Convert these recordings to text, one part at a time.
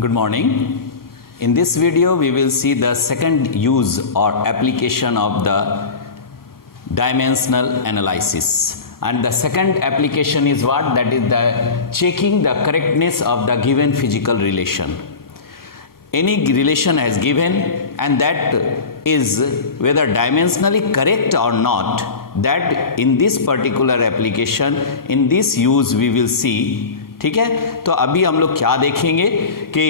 Good morning. In this video, we will see the second use or application of the dimensional analysis. And the second application is what? That is the checking the correctness of the given physical relation. Any relation has given and that is whether dimensionally correct or not, that in this particular application, in this use we will see. ठीक है, तो अभी हम लोग क्या देखेंगे कि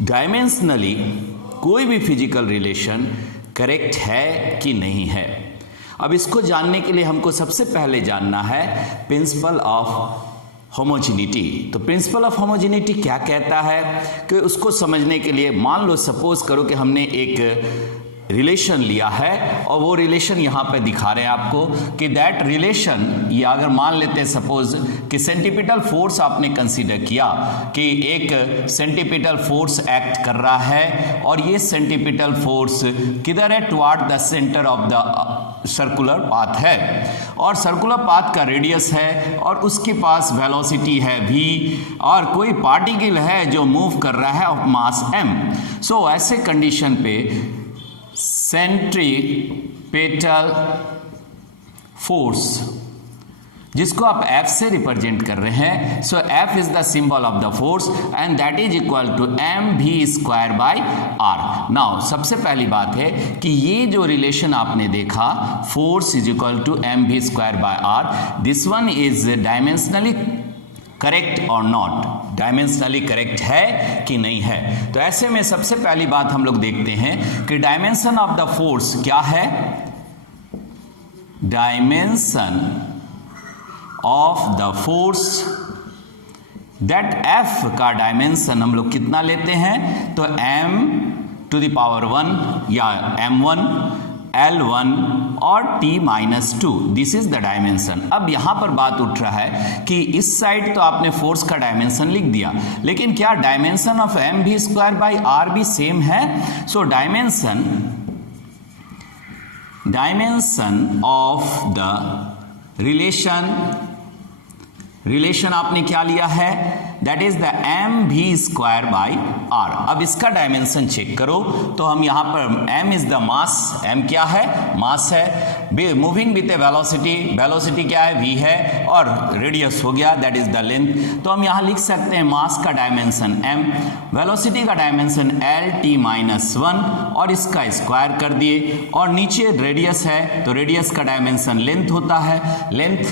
dimensionally कोई भी फिजिकल रिलेशन करेक्ट है कि नहीं है। अब इसको जानने के लिए हमको सबसे पहले जानना है प्रिंसिपल ऑफ होमोजेनिटी। तो प्रिंसिपल ऑफ होमोजेनिटी क्या कहता है कि उसको समझने के लिए मान लो सपोज करो कि हमने एक रिलेशन लिया है और वो रिलेशन यहाँ पे दिखा रहे हैं आपको कि दैट रिलेशन, ये अगर मान लेते हैं सपोज कि सेंटीपिटल फोर्स आपने कंसीडर किया कि एक सेंटीपिटल फोर्स एक्ट कर रहा है और ये सेंटीपिटल फोर्स किधर है? Toward the centre of the circular path है और सर्कुलर पाथ का रेडियस है और उसके पास वेलोसिटी है v और कोई पार्टिकल है जो मूव कर रहा है ऑफ मास m। सो ऐसे कंडीशन पे सेंट्रीपेटल फोर्स जिसको आप F से रिप्रेजेंट कर रहे हैं, so F is the symbol of the force and that is equal to mv² by r। Now सबसे पहली बात है कि ये जो रिलेशन आपने देखा force is equal to mv² by r, this one is dimensionally correct और नॉट, डायमेंशनली करेक्ट है कि नहीं है। तो ऐसे में सबसे पहली बात हम लोग देखते हैं कि डायमेंशन ऑफ द फोर्स क्या है। Dimension of the force, that F का डायमेंशन हम लोग कितना लेते हैं? तो m⁻1 या m1 L1 और t-2, this is the dimension. अब यहां पर बात उठ रहा है कि इस साइड तो आपने फोर्स का डायमेंशन लिख दिया, लेकिन क्या dimension of mv² by r भी सेम है? So dimension of the relation आपने क्या लिया है? That is the mv² by r। अब इसका डायमेंशन चेक करो तो हम यहां पर m is the mass, m क्या है? मास है। Moving with A velocity, velocity क्या है? v है और रेडियस हो गया दैट इज द लेंथ। तो हम यहां लिख सकते हैं मास का डायमेंशन m, वेलोसिटी का डायमेंशन L_t-1 और इसका स्क्वायर कर दिए और नीचे रेडियस है तो रेडियस का डायमेंशन लेंथ होता है, लेंथ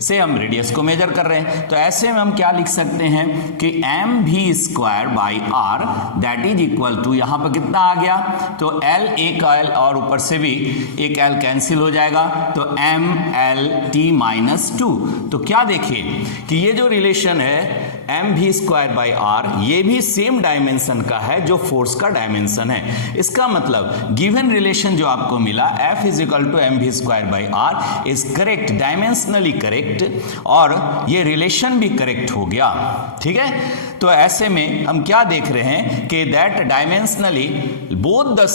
से हम रेडियस को मेजर कर रहे हैं। तो ऐसे में हम क्या लिख सकते हैं कि mv² by r that is equal to, यहां पर कितना आ गया? तो L, एक L और ऊपर से भी एक L कैंसिल हो जाएगा तो mLt-2। तो क्या देखिए कि ये जो रिलेशन है mv² बाई r, ये भी सेम डायमेंशन का है जो फोर्स का डायमेंशन है। इसका मतलब गिवन रिलेशन जो आपको मिला F is equal to mv² by r is correct, dimensionally correct और ये रिलेशन भी करेक्ट हो गया। ठीक है, तो ऐसे में हम क्या देख रहे हैं कि that dimensionally both the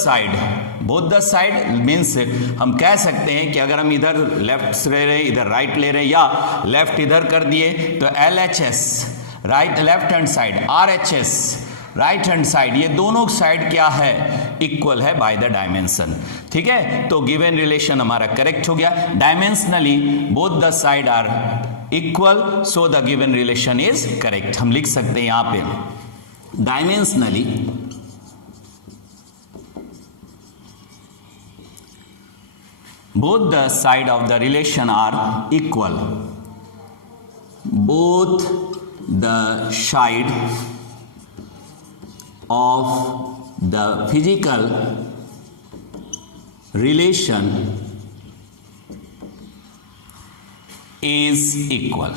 side means हम कह सकते हैं कि अगर हम इधर लेफ्ट ले रहे हैं, इधर राइट ले रहे हैं या लेफ्ट इधर कर दिए तो LHS right left hand side, RHS right hand side, ये दोनों साइड क्या है? इक्वल है बाय द डायमेंशन। ठीक है, तो गिवन रिलेशन हमारा करेक्ट हो गया। Dimensionally both the side are equal, so the given relation is correct. हम लिख सकते हैं यहां पे dimensionally both the side of the relation are equal, both the side of the physical relation is equal।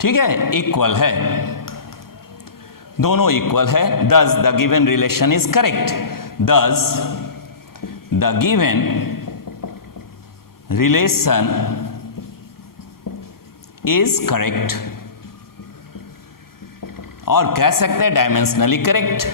ठीक है, इक्वल है, दोनों इक्वल है, thus the given relation is correct। thus the given relation is correct और कह सकते हैं dimensionally correct.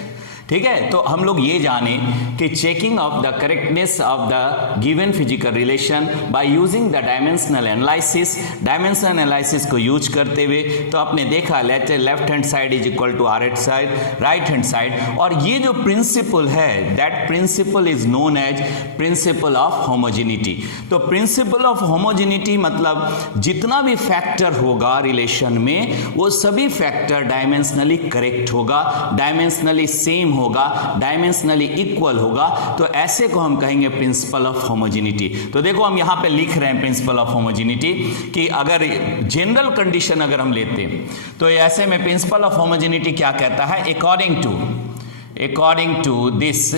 ठीक है, तो हम लोग ये जाने कि checking of the correctness of the given physical relation by using the dimensional analysis. Dimensional analysis को यूज करते हुए तो आपने देखा left hand side is equal to right side, right hand side, और ये जो प्रिंसिपल है that principle is known as principle of homogeneity. तो प्रिंसिपल ऑफ होमोजेनिटी मतलब जितना भी फैक्टर होगा रिलेशन में वो सभी फैक्टर डायमेंशनली करेक्ट होगा, डायमेंशनली सेम होगा, डायमेंशनली इक्वल होगा, तो ऐसे को हम कहेंगे प्रिंसिपल ऑफ होमोजेनिटी। तो देखो हम यहां पे लिख रहे हैं प्रिंसिपल ऑफ होमोजेनिटी कि अगर जनरल कंडीशन अगर हम लेते हैं तो ऐसे में प्रिंसिपल ऑफ होमोजेनिटी क्या कहता है, according to this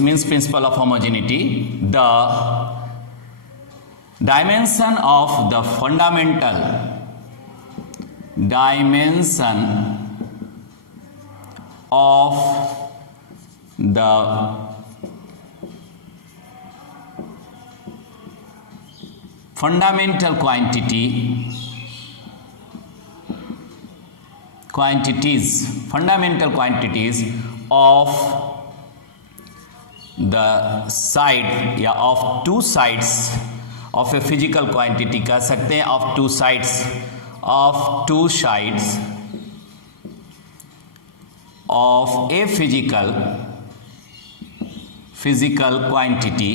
means principle of homogeneity, the dimension of the fundamental dimension of the fundamental fundamental quantities of the side या of two sides of a physical quantity कह सकते हैं, of two sides of a physical quantity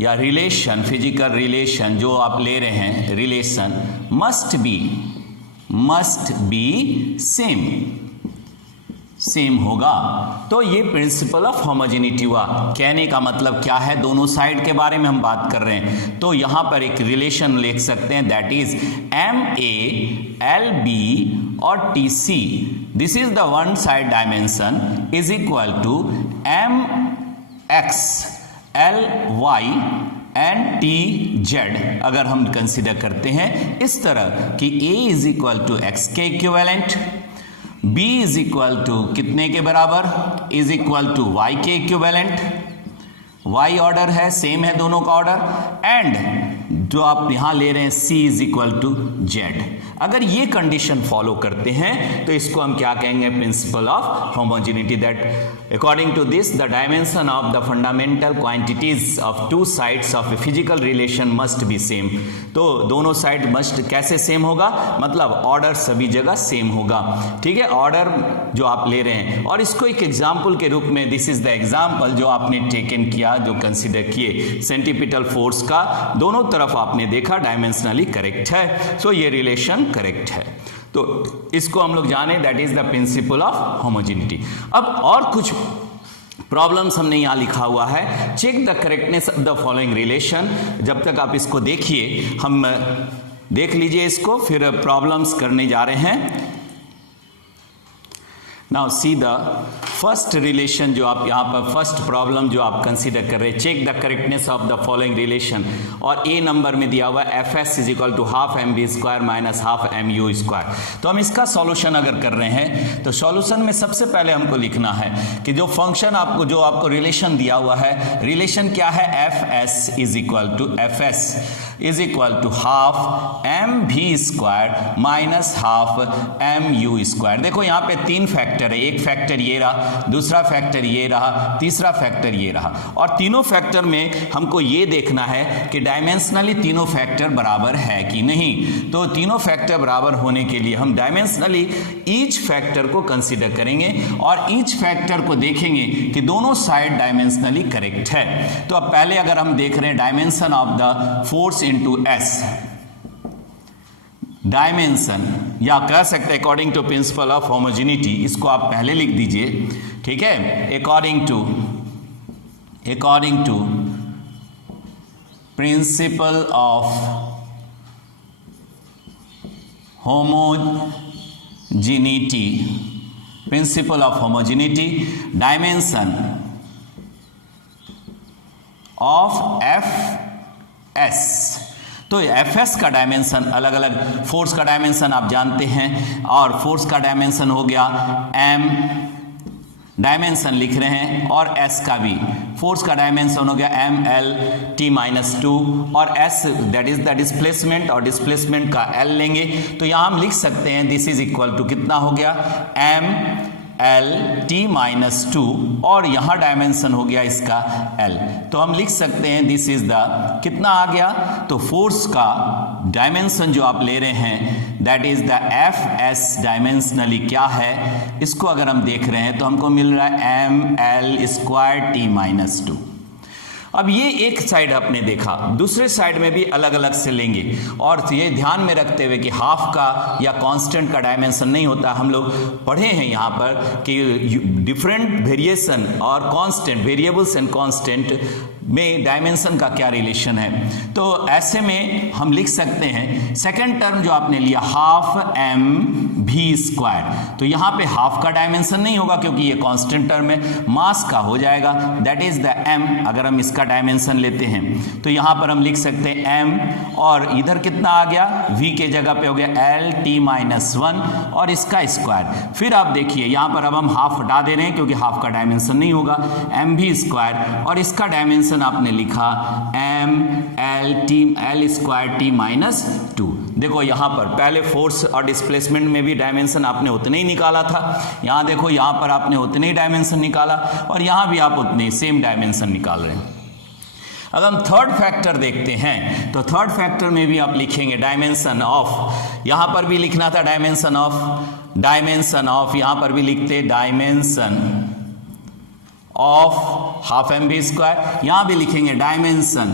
या relation, physical relation जो आप ले रहे हैं, रिलेशन मस्ट बी सेम होगा। तो ये प्रिंसिपल ऑफ होमोजेनिटी हुआ। कहने का मतलब क्या है, दोनों साइड के बारे में हम बात कर रहे हैं, तो यहां पर एक रिलेशन लिख सकते हैं दैट इज MA LB और TC, this is the one side dimension is equal to MX LY and TZ अगर हम कंसिडर करते हैं इस तरह कि A is equal to X के equivalent, B is equal to कितने के बराबर, इज इक्वल टू Y के इक्विवेलेंट, Y ऑर्डर है, सेम है दोनों का ऑर्डर, एंड जो आप यहां ले रहे हैं C is equal to Z। अगर ये कंडीशन फॉलो करते हैं तो इसको हम क्या कहेंगे, principle of homogeneity, that according to this the dimension of the fundamental quantities of two sides of a physical relation must be same. तो दोनों साइड मस्ट कैसे सेम होगा, मतलब ऑर्डर सभी जगह सेम होगा। ठीक है, ऑर्डर जो आप ले रहे हैं, और इसको एक एग्जाम्पल के रूप में, दिस इज द एग्जाम्पल जो आपने टेकन किया, जो कंसिडर किए सेंटीपिटल फोर्स का, दोनों तरफ आपने देखा डायमेंशनली करेक्ट है, सो ये रिलेशन करेक्ट है। तो इसको हम लोग जाने that is the principle of homogeneity. अब और कुछ प्रॉब्लम्स हमने यहां लिखा हुआ है, check the correctness of the following relation. जब तक आप इसको देखिए, हम देख लीजिए इसको, फिर प्रॉब्लम्स करने जा रहे हैं। Now see the first relation जो आप यहाँ पर फर्स्ट प्रॉब्लम जो आप कंसीडर कर रहे हैं, check the correctness of the following relation, और ए नंबर में दिया हुआ है FS is equal to half MB square minus half MU square. तो हम इसका सॉल्यूशन अगर कर रहे हैं तो सॉल्यूशन में सबसे पहले हमको लिखना है कि जो फंक्शन आपको, जो आपको रिलेशन दिया हुआ है, रिलेशन क्या है, FS is equal to half MV square minus half MU square. देखो यहाँ पे तीन फैक्टर है, एक फैक्टर ये रहा, दूसरा फैक्टर ये रहा, तीसरा फैक्टर ये रहा, और तीनों फैक्टर में हमको ये देखना है कि डायमेंशनली तीनों फैक्टर बराबर है कि नहीं। तो तीनों फैक्टर बराबर होने के लिए हम डायमेंशनली ईच फैक्टर को कंसीडर करेंगे और ईच फैक्टर को देखेंगे कि दोनों साइड डायमेंशनली करेक्ट है। तो अब पहले अगर हम देख रहे हैं dimension of the force into S, dimension, या कह सकते हैं according to principle of homogeneity, इसको आप पहले लिख दीजिए, ठीक है, according to principle of homogeneity, dimension of FS। तो FS का डायमेंशन अलग अलग, फोर्स का डायमेंशन आप जानते हैं, और फोर्स का डायमेंशन हो गया M डायमेंशन लिख रहे हैं और s का भी, फोर्स का डायमेंशन हो गया mlt-2 और s that is the displacement और डिस्प्लेसमेंट का l लेंगे तो यहां हम लिख सकते हैं दिस इज इक्वल टू कितना हो गया mlt-2 और यहां डायमेंशन हो गया इसका l। तो हम लिख सकते हैं दिस इज द कितना आ गया, तो फोर्स का डायमेंशन जो आप ले रहे हैं that is the fs dimensionally क्या है, इसको अगर हम देख रहे हैं तो हमको मिल रहा है ml²t-2। अब ये एक साइड आपने देखा, दूसरे साइड में भी अलग अलग से लेंगे और ये ध्यान में रखते हुए कि हाफ का या कांस्टेंट का डायमेंशन नहीं होता। हम लोग पढ़े हैं यहाँ पर कि डिफरेंट वेरिएशन और कांस्टेंट, वेरिएबल्स एंड कांस्टेंट में डायमेंशन का क्या रिलेशन है। तो ऐसे में हम लिख सकते हैं सेकेंड टर्म जो आपने लिया हाफ mv², तो यहाँ पे हाफ का डायमेंशन नहीं होगा क्योंकि ये कांस्टेंट टर्म है, मास का हो जाएगा दैट इज द m। अगर हम इसका डायमेंशन लेते हैं तो यहाँ पर हम लिख सकते हैं m और इधर कितना आ गया, v के जगह पे हो गया lt-1 और इसका स्क्वायर। फिर आप देखिए यहाँ पर अब हम हाफ हटा दे रहे हैं क्योंकि हाफ का डायमेंशन नहीं होगा, mv² और इसका डायमेंशन आपने लिखा ml²t-2। देखो यहाँ पर पहले फोर्स और डिस्प्लेसमेंट में भी डायमेंशन आपने उतने ही निकाला था, यहाँ देखो यहाँ पर आपने उतने ही डायमेंशन निकाला और यहाँ भी आप उतने सेम डायमेंशन निकाल रहे हैं। अगर हम थर्ड फैक्टर देखते हैं तो थर्ड फैक्टर में भी आप लिखेंगे डायमेंशन ऑफ, यहाँ पर भी लिखना था डायमेंशन ऑफ, यहाँ पर भी लिखते डायमेंशन ऑफ हाफ mv², यहां भी लिखेंगे डायमेंशन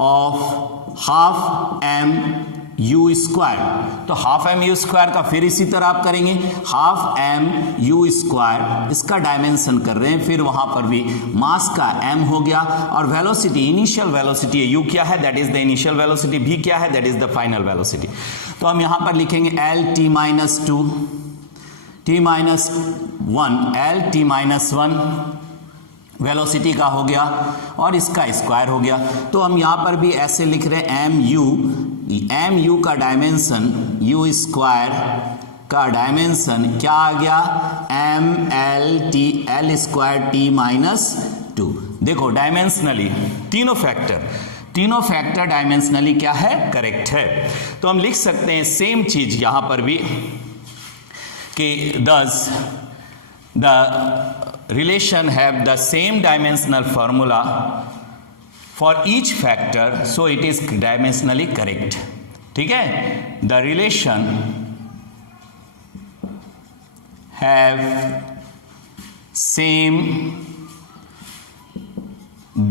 ऑफ हाफ mu²। तो हाफ mu² का फिर इसी तरह आप करेंगे हाफ mu², इसका डायमेंशन कर रहे हैं, फिर वहां पर भी मास का m हो गया और वेलोसिटी, इनिशियल वेलोसिटी है u क्या है that is the initial velocity, v क्या है that is the final velocity. तो हम यहां पर लिखेंगे lt-2 lt-1 वेलोसिटी का हो गया और इसका स्क्वायर हो गया। तो हम यहाँ पर भी ऐसे लिख रहे हैं mu का डायमेंशन u² का डायमेंशन क्या आ गया ml²t-2। देखो डायमेंशनली तीनों फैक्टर डायमेंशनली क्या है, करेक्ट है। तो हम लिख सकते हैं सेम चीज यहाँ पर भी कि thus the relation have the same dimensional formula for each factor, so it is dimensionally correct। ठीक है, the relation have same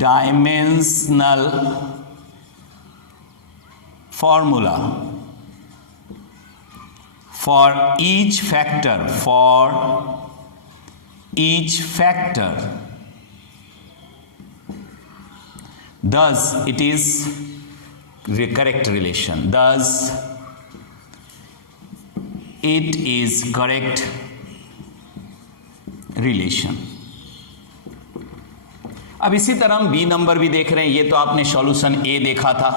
dimensional formula for each factor, thus it is the correct relation, thus it is correct relation। अब इसी तरह हम B number भी देख रहे हैं, ये तो आपने सॉल्यूशन ए देखा था,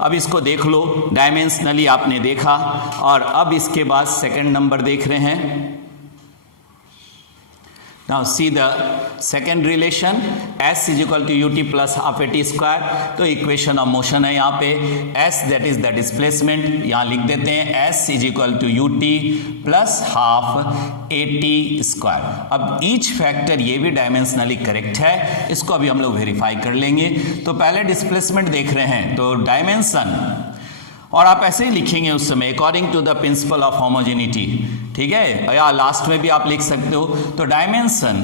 अब इसको देख लो डायमेंशनली आपने देखा और अब इसके बाद सेकंड नंबर देख रहे हैं। Now see the second relation s is equal to ut plus half at²। तो इक्वेशन ऑफ मोशन है यहाँ पे s that is the displacement, यहाँ लिख देते हैं s is equal to ut plus half at²। अब ईच फैक्टर ये भी डायमेंशनली करेक्ट है, इसको अभी हम लोग वेरीफाई कर लेंगे। तो पहले डिस्प्लेसमेंट देख रहे हैं तो डायमेंशन, और आप ऐसे ही लिखेंगे उस समय according to the principle of homogeneity, ठीक है, या लास्ट में भी आप लिख सकते हो। तो डायमेंशन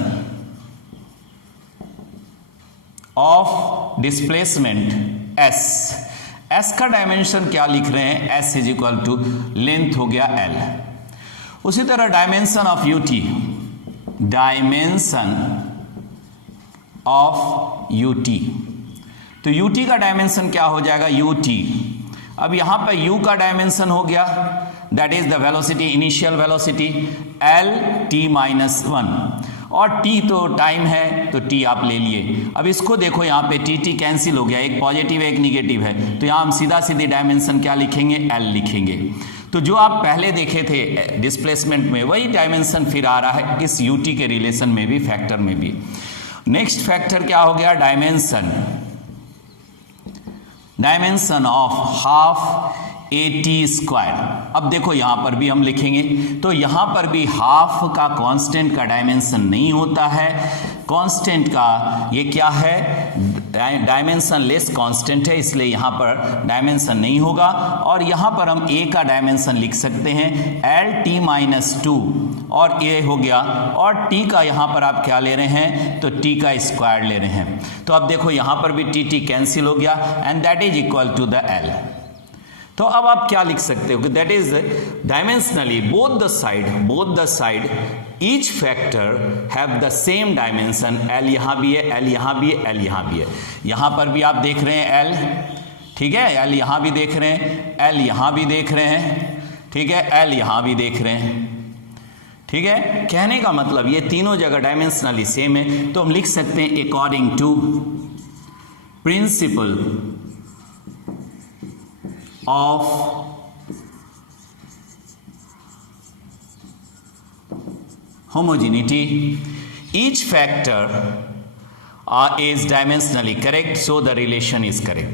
ऑफ डिस्प्लेसमेंट एस का डायमेंशन क्या लिख रहे हैं, S is equal to length हो गया एल। उसी तरह dimension of UT, dimension of UT, तो यूटी का डायमेंशन क्या हो जाएगा यूटी। अब यहां पर u का डायमेंशन हो गया that is the velocity, initial velocity lt-1 और t तो टाइम है तो t आप ले लिए। अब इसको देखो यहाँ पे t कैंसिल हो गया, एक पॉजिटिव एक निगेटिव है, तो यहाँ हम सीधा सीधी डायमेंशन क्या लिखेंगे l लिखेंगे। तो जो आप पहले देखे थे डिस्प्लेसमेंट में वही डायमेंशन फिर आ रहा है इस यूटी के रिलेशन में भी, फैक्टर में भी। नेक्स्ट फैक्टर क्या हो गया, dimension of half AT square. अब देखो यहां पर भी हम लिखेंगे तो यहां पर भी हाफ का कांस्टेंट का डायमेंशन नहीं होता है, कांस्टेंट का ये क्या है, डायमेंशन लेस कांस्टेंट है, इसलिए यहां पर डायमेंशन नहीं होगा। और यहां पर हम a का डायमेंशन लिख सकते हैं LT-2 और ये हो गया, और t का यहां पर आप क्या ले रहे हैं, तो t का स्क्वायर ले रहे हैं। तो अब देखो यहां पर भी t कैंसिल हो गया and that is equal to the L। तो अब आप क्या लिख सकते हो कि that is dimensionally both the side each factor have the same dimension. L यहां भी है, L यहां भी है, L यहां भी है, यहां पर भी आप देख रहे हैं L, ठीक है, L यहां भी देख रहे हैं, L यहां भी देख रहे हैं, ठीक है, L यहां भी देख रहे हैं, ठीक है। कहने का मतलब ये तीनों जगह डायमेंशनली सेम है, तो हम लिख सकते हैं according to principle of homogeneity each factor is dimensionally correct, so the relation is correct।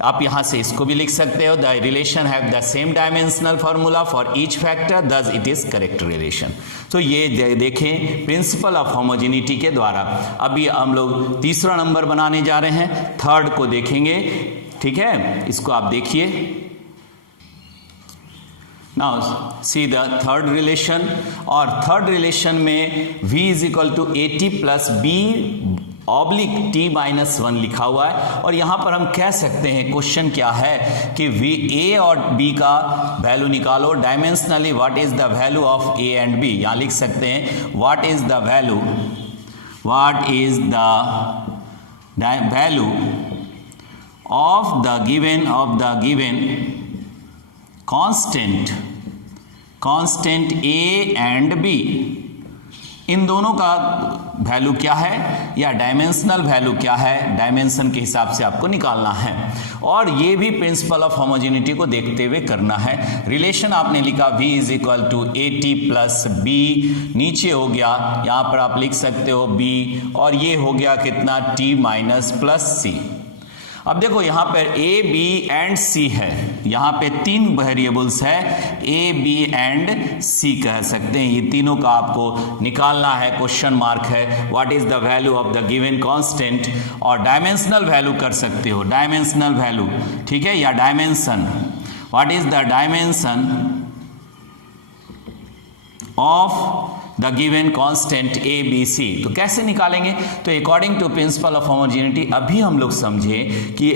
आप यहां से इसको भी लिख सकते हो, the relation have the same dimensional formula for each factor thus it is correct relation. तो ये देखें प्रिंसिपल ऑफ होमोजेनिटी के द्वारा। अभी हम लोग तीसरा नंबर बनाने जा रहे हैं, थर्ड को देखेंगे, ठीक है, इसको आप देखिए। Now see the third relation, और थर्ड रिलेशन में v is equal to AT plus B oblique T-1 लिखा हुआ है। और यहां पर हम कह सकते हैं क्वेश्चन क्या है कि A और B का वैल्यू निकालो, dimensionally what is the value of A and B। यहां लिख सकते हैं what is the value of the given constant A and B, इन दोनों का वैल्यू क्या है या डायमेंशनल वैल्यू क्या है, डायमेंशन के हिसाब से आपको निकालना है। और ये भी प्रिंसिपल ऑफ होमोजेनिटी को देखते हुए करना है। रिलेशन आपने लिखा v is equal to AT plus B, नीचे हो गया यहां पर आप लिख सकते हो B, और ये हो गया कितना T माइनस प्लस C। अब देखो यहां पर A, B एंड C है, यहां पे तीन वेरिएबल्स है A, B एंड C कह सकते हैं, ये तीनों का आपको निकालना है, क्वेश्चन मार्क है what is the value of the given constant. और डायमेंशनल वैल्यू कर सकते हो, डायमेंशनल वैल्यू, ठीक है, या dimension, what is the dimension of the given constant A, B, C। तो कैसे निकालेंगे, तो according to principle of homogeneity अभी हम लोग समझे कि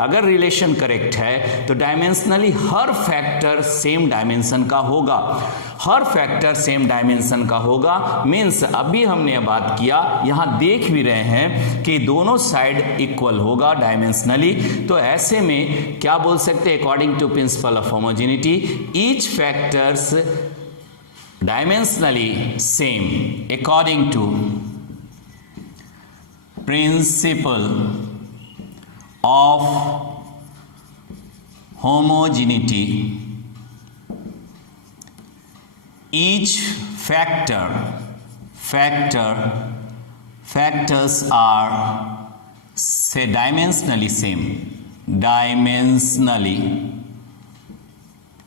अगर रिलेशन करेक्ट है तो डायमेंशनली हर फैक्टर सेम डायमेंशन का होगा, हर फैक्टर सेम डायमेंशन का होगा। मीन्स अभी हमने बात किया, यहां देख भी रहे हैं कि दोनों साइड इक्वल होगा डायमेंशनली, तो ऐसे में क्या बोल सकते हैं, according to principle of homogeneity each factors dimensionally same according to principle of homogeneity each factors are say dimensionally same,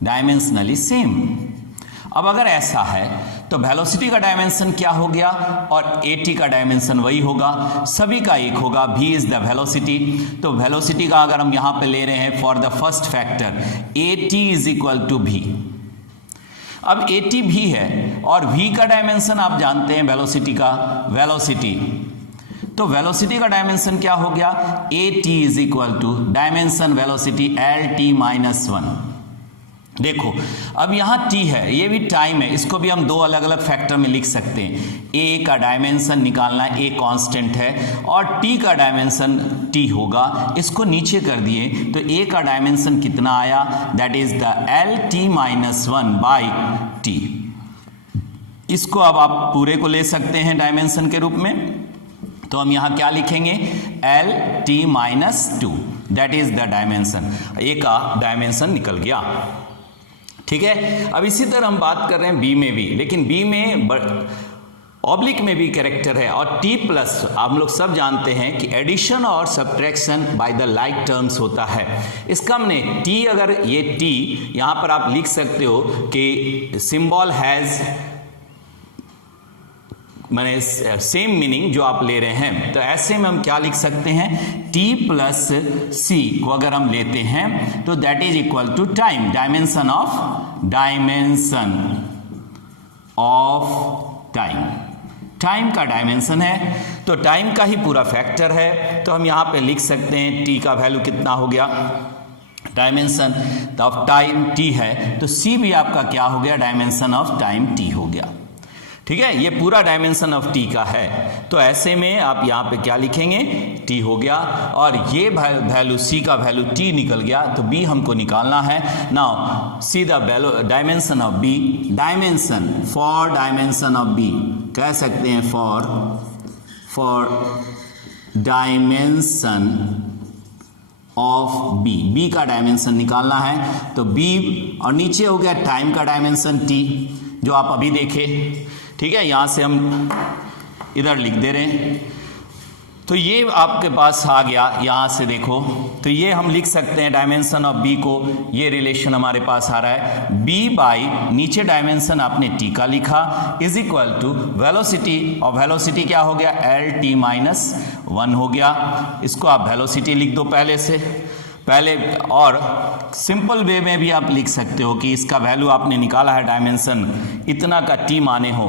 dimensionally same। अब अगर ऐसा है तो वेलोसिटी का डायमेंशन क्या हो गया और AT का डायमेंशन वही होगा, सभी का एक होगा, v इज द वेलोसिटी। तो वेलोसिटी का अगर हम यहां पे ले रहे हैं for the first factor AT is equal to v। अब AT v है और v का डायमेंशन आप जानते हैं वेलोसिटी का, वेलोसिटी, तो वेलोसिटी का डायमेंशन क्या हो गया, AT is equal to dimension velocity LT-1। देखो अब यहां t है, ये भी टाइम है, इसको भी हम दो अलग अलग फैक्टर में लिख सकते हैं। a का डायमेंशन निकालना, a कांस्टेंट है और t का डायमेंशन t होगा, इसको नीचे कर दिए तो a का डायमेंशन कितना आया, that is the LT-1 by t। इसको अब आप पूरे को ले सकते हैं डायमेंशन के रूप में, तो हम यहां क्या लिखेंगे, LT-2 that is the dimension, a का डायमेंशन निकल गया। ठीक है। अब इसी तरह हम बात कर रहे हैं बी में भी, लेकिन बी में ऑब्लिक में भी कैरेक्टर है और टी प्लस आप लोग सब जानते हैं कि एडिशन और subtraction by the like terms होता है। इसका हमने टी, अगर ये टी यहां पर आप लिख सकते हो कि सिंबल हैज माने सेम मीनिंग जो आप ले रहे हैं, तो ऐसे में हम क्या लिख सकते हैं, t प्लस सी को अगर हम लेते हैं तो that is equal to time, dimension of time, time का डायमेंशन है, तो टाइम का ही पूरा फैक्टर है। तो हम यहां पे लिख सकते हैं t का वैल्यू कितना हो गया, डायमेंशन ऑफ टाइम t है, तो c भी आपका क्या हो गया, डायमेंशन ऑफ टाइम t हो गया। ठीक है, ये पूरा डायमेंशन ऑफ टी का है। तो ऐसे में आप यहाँ पे क्या लिखेंगे, टी हो गया, और ये वैल्यू सी का वैल्यू टी निकल गया, तो बी हमको निकालना है। Now see the value dimension of B, dimension for dimension of B कह सकते हैं, for dimension of B, B का डायमेंशन निकालना है। तो बी और नीचे हो गया टाइम का डायमेंशन टी, जो आप अभी देखे। ठीक है, यहां से हम इधर लिख दे रहे हैं, तो ये आपके पास आ गया। यहां से देखो तो ये हम लिख सकते हैं डायमेंशन ऑफ बी को, ये रिलेशन हमारे पास आ रहा है, बी बाई नीचे डायमेंशन आपने टी का लिखा इज इक्वल टू वेलोसिटी, और वेलोसिटी क्या हो गया, एल टी माइनस 1 हो गया। इसको आप वेलोसिटी लिख दो पहले, और सिंपल वे में भी आप लिख सकते हो कि इसका वैल्यू आपने निकाला है डायमेंशन इतना का टी माने हो,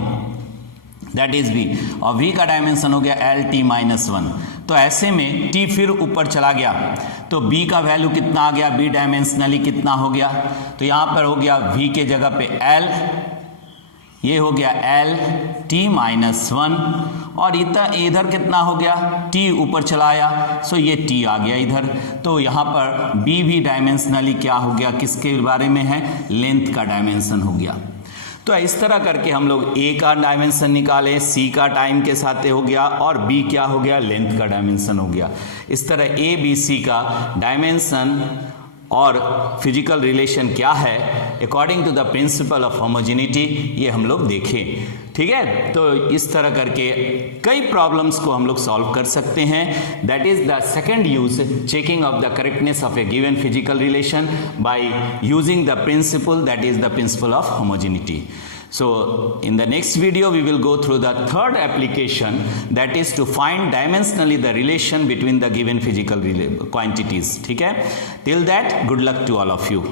दैट इज बी, और v का डायमेंशन हो गया एल टी माइनस 1। तो ऐसे में t फिर ऊपर चला गया, तो b का वैल्यू कितना आ गया, b डायमेंशनली कितना हो गया, तो यहां पर हो गया v के जगह पे l, ये हो गया एल टी माइनस 1, और इधर कितना हो गया, t ऊपर चलाया, सो ये t आ गया इधर। तो यहाँ पर b भी डायमेंशनली क्या हो गया, किसके बारे में है, लेंथ का डायमेंशन हो गया। तो इस तरह करके हम लोग a का डायमेंशन निकाले, c का टाइम के साथ हो गया, और b क्या हो गया, लेंथ का डायमेंशन हो गया। इस तरह a b c का डायमेंशन और फिजिकल रिलेशन क्या है according to the principle of homogeneity, ये हम लोग देखें। ठीक है, तो इस तरह करके कई प्रॉब्लम्स को हम लोग सॉल्व कर सकते हैं। That is the second use, checking of the correctness of a given physical relation by using the principle, that is the principle of homogeneity. So in the next video we will go through the third application, that is to find dimensionally the relation between the given physical quantities. ठीक है, till that good luck to all of you.